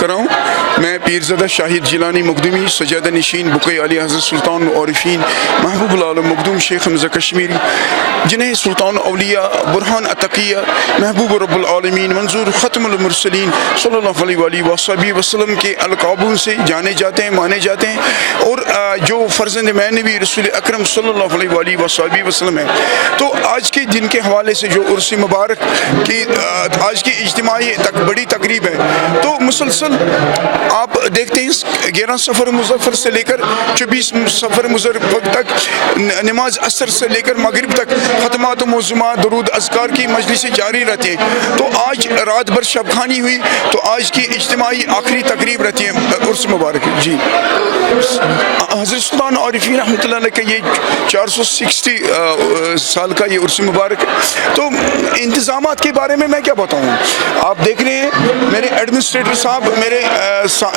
کر رہا ہوں میں پیرزادہ شاہد جیلانی مخدومی سجادہ نشین بقی علی حضرت سلطان العارفین محبوب العالم مخدوم شیخ حمزہ کشمیری، جنہیں سلطان اولیاء برہان عتقیہ محبوب رب العالمین منظور ختم المرسلین صلی اللہ علیہ وآلہ وصحبہ وسلم کے القابوں سے جانے جاتے ہیں، مانے جاتے ہیں، اور جو فرزند میں نبی رسول اکرم صلی اللہ علیہ وآلہ وصحبہ وسلم ہے۔ تو آج کے دن کے حوالے سے جو عرس مبارک کی آج کی اجتماعی بڑی تقریب ہے، تو مسلسل آپ دیکھتے ہیں 11 سفر مظفر سے لے کر 24 سفر مظفر تک نماز عصر سے لے کر مغرب تک ختمات و موضوعات درود اذکار کی مجلسیں جاری رہتی ہیں۔ تو آج رات بھر شب خوانی ہوئی، تو آج کی اجتماعی آخری تقریب رہتی ہے عرس مبارک۔ جی حضرت سلطان عارفین رحمۃ اللہ علیہ کا یہ 460 سال کا یہ عرس مبارک۔ تو انتظامات کے بارے میں کیا بتاؤں، آپ دیکھ رہے ہیں میرے ایڈمنسٹریٹر صاحب میرے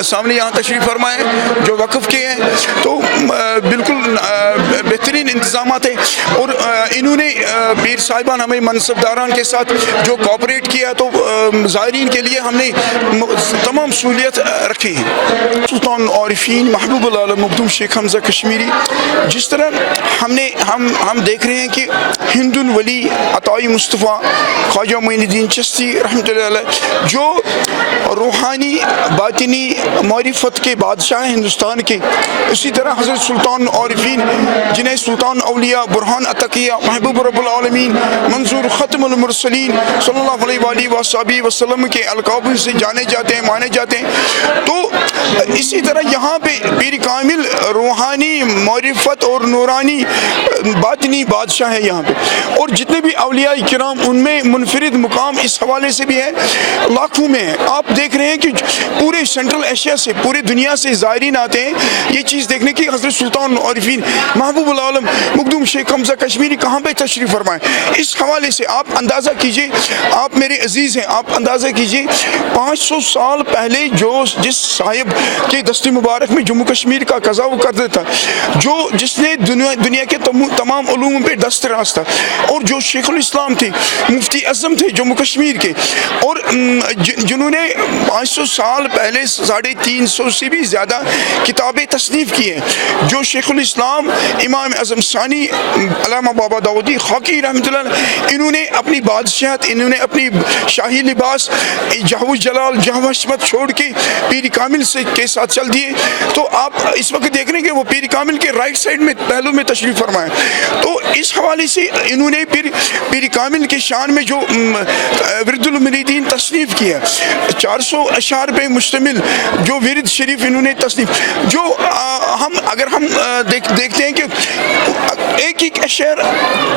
سامنے یہاں تشریف فرمائے جو وقف کے ہیں، تو بالکل بہترین انتظامات ہیں، اور انہوں نے پیر صاحبان ہمیں منصبداران کے ساتھ جو کوآپریٹ کیا، تو زائرین کے لیے ہم نے تمام سہولیت رکھی ہیں۔ سلطان عارفین محبوب العالم مخدوم شیخ حمزہ کشمیری، جس طرح ہم دیکھ رہے ہیں کہ ہندن ولی عطائی مصطفیٰ خواجہ معین الدین چشتی رحمۃ اللہ علیہ جو روحانی باطنی معرفت کے بادشاہ ہندوستان کے، اسی طرح حضرت سلطان عارفین جنہیں سلطان اولیاء برہان عتقیہ محبوب رب العالمین منظور ختم المرسلین صلی اللہ علیہ وآلہ وصحبہ وسلم کے القابوں سے جانے جاتے ہیں، مانے جاتے ہیں۔ تو اسی طرح یہاں پہ پیر کامل روحانی معرفت اور نورانی باطنی بادشاہ ہے یہاں پہ، اور جتنے بھی اولیاء کرام ان میں منفرد مقام اس حوالے سے بھی ہے، لاکھوں میں ہے۔ آپ دیکھ رہے ہیں کہ پورے سینٹرل ایشیا سے، پورے دنیا سے زائرین آتے ہیں یہ چیز دیکھنے کی حضرت سلطان عارفین محبوب العالم مخدوم شیخ حمزہ کشمیری کہاں پہ تشریف فرمائیں۔ اس حوالے سے آپ اندازہ کیجئے، آپ میرے عزیز ہیں، آپ اندازہ کیجئے 500 سال پہلے جس صاحب کے دست مبارک میں جموں کشمیر کا قضا وہ کر دیتا، جس نے دنیا کے تمام علوم پہ دست راست تھا، اور جو شیخ الاسلام تھے، مفتی اعظم تھے جموں کشمیر کے، اور جنہوں نے 500 سال پہلے 350 سے بھی زیادہ کتابیں تصنیف کی ہیں، جو شیخ الاسلام امام اعظم ثانی علامہ بابا داؤدی خاکی رحمۃ اللہ، انہوں نے اپنی بادشاہت، انہوں نے اپنی شاہی لباس جہو جلال جہو حشمت چھوڑ کے پیر کامل کے ساتھ چل دیے۔ تو آپ اس وقت دیکھ رہے ہیں کہ وہ پیر کامل کے رائٹ سائڈ میں پہلو میں تشریف فرمائے۔ تو اس حوالے سے انہوں نے پیر کامل کے شان میں جو ورد المریدین تصنیف کیا، 400 اشعار پہ مشتمل جو ورد شریف انہوں نے تصنیف، جو اگر ہم دیکھتے ہیں کہ ایک اشعار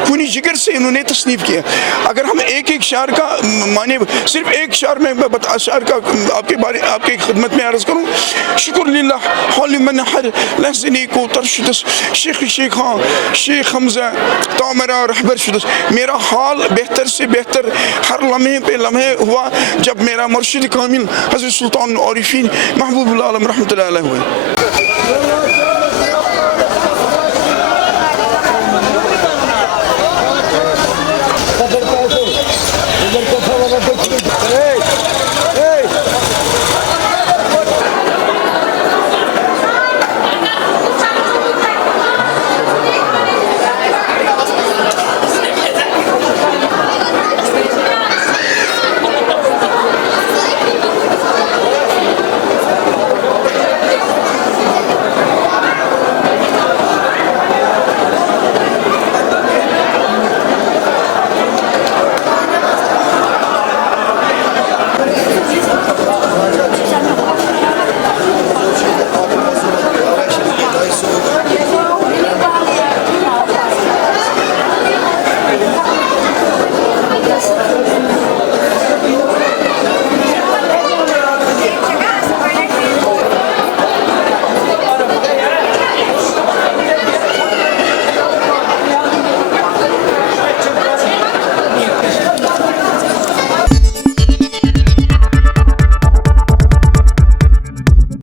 خونی جگر سے انہوں نے تصنیف کیا۔ اگر ہم ایک شعر کا معنی، صرف ایک شعر میں اشعار کا آپ کے خدمت میں عرض کروں، شکر للہ حول من ہر لحظنی کو ترشدس شیخ ہاں شیخ حمزہ تامرہ رہبر شدس، میرا حال بہتر سے بہتر ہر لمحے پہ لمحے ہوا جب میرا مرشد کامل حضرت سلطان عارفین محبوب العالم رحمۃ اللہ علیہ ہوئے۔